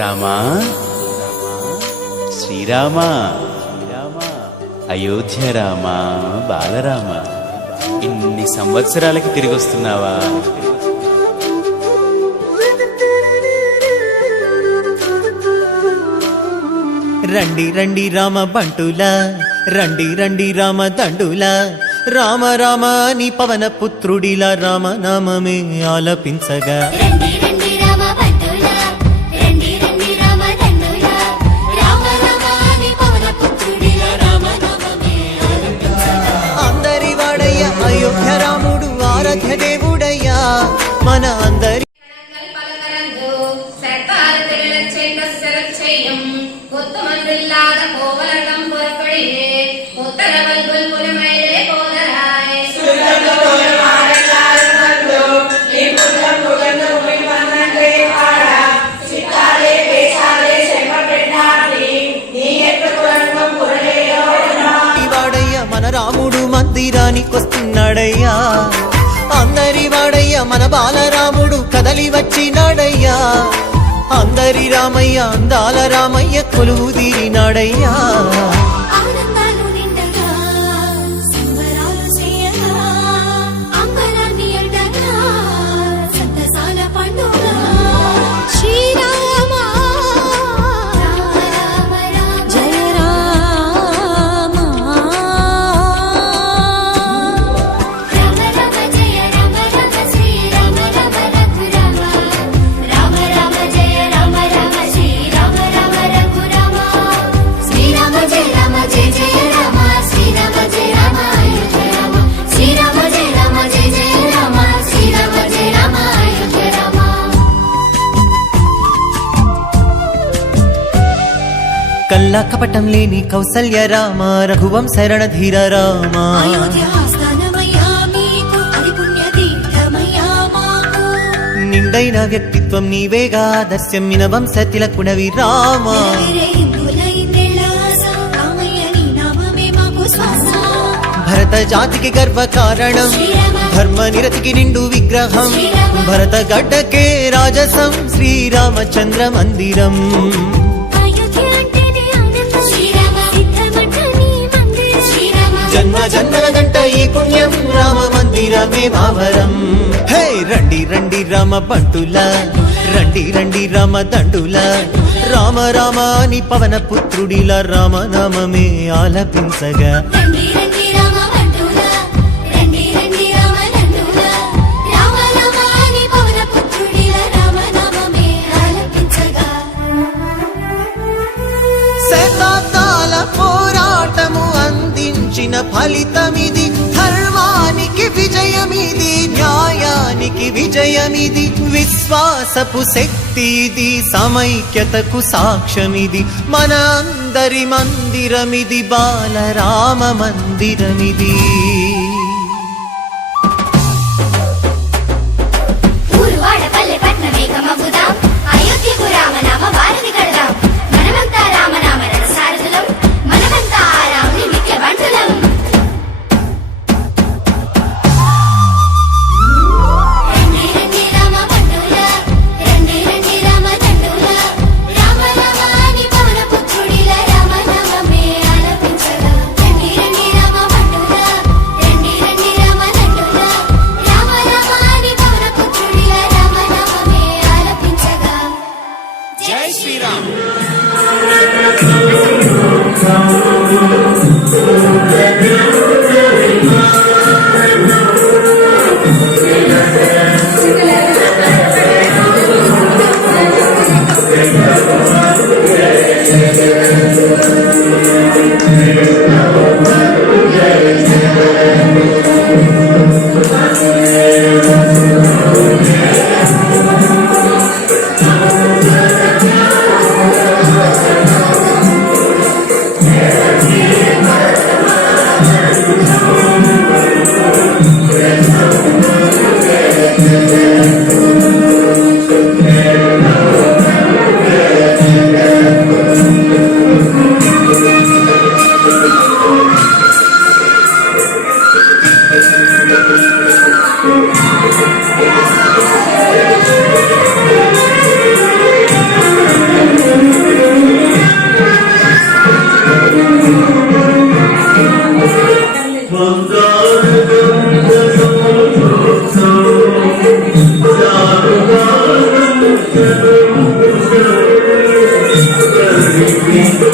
రామా శ్రీరామా అయోధ్య రామా బాలరామ, ఇన్ని సంవత్సరాలకి తిరిగి వస్తున్నావా? రండి రండి రామ బంటులా, రండి రండి రామ దండులా, రామ రామ అని పవన పుత్రుడిలా రామనామమే ఆలపించగా. అందరి వాడయ్య అయోధ్య రాముడు ఆరాధ్య దేవుడయ్యా మన అందరి. మన రాముడు మందిరానికొస్తున్నాడయ్యా, అందరి వాడయ్య మన బాలరాముడు కదలి వచ్చినాడయ్యా, అందరి రామయ్య అందాల రామయ్య కొలువు తీరినాడయ్యా. కల్లా కపటం లేని కౌసల్య రామ, రఘువంశ రణధీర రామ, నిండైన వ్యక్తిత్వం నీవేగా దర్శమ్మిన వంశ తిలకుడవి రామ. భరత జాతికి గర్వ కారణం, ధర్మ నిరతికి నిండు విగ్రహం, భరత గడ్డకే రాజసం శ్రీరామచంద్ర మందిరం. జన్మ జన్మల గంట ఈ పుణ్యం రామ మందిరమే భావరం. హే రండి రండి రామ బంటులా, రండి రండి రామ దండులా, రామ రామ అని పవన పుత్రుడిలా రామనామమే ఆలపించగా. పోరాటము అందించిన ఫలితమిది, ధర్మానికి విజయమిది, న్యాయానికి విజయమిది, విశ్వాసపు శక్తిది, సమైక్యతకు సాక్ష్యమిది, మన అందరి మందిరమిది, బాలరామ మందిరమిది. Yeah. Thank you.